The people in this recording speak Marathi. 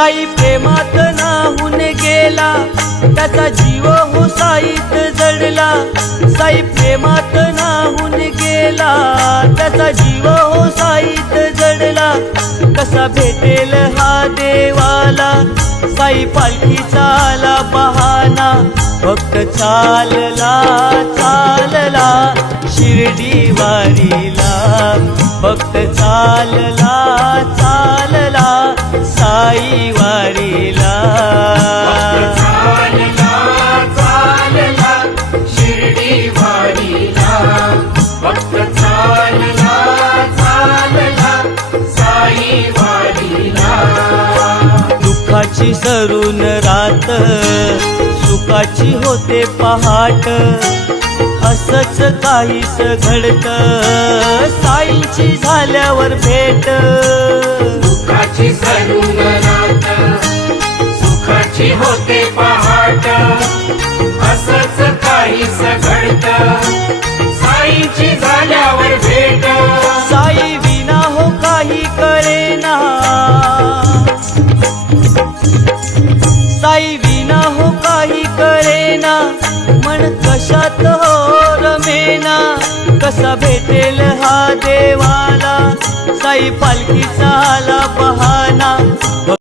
साई प्रेमात नाहून गेला. त्याचा जीव हो साईत जडला. साई प्रेमात नाहून गेला. त्याचा जीव हो साईत जडला. कसा भेटेल हा देवाला? साई पालखी आला पहाना भक्त चालला चालला. शिर्डी वारीला. भक्त चालला. आई वारीला दुःखाची सरून रात सुखाची होते पहाट असच काहीच घडत. साईची झाल्यावर भेट. दुःखाची सरून सुखाची होते पहाट. असच काही सघडत साईची झाल्यावर भेट. साई विना हो काही कळेना साई विना हो काही कळेना मन कशात हो रमेना. कसा भेटेल हा देवाला? साई पालखीचा आला बहाना.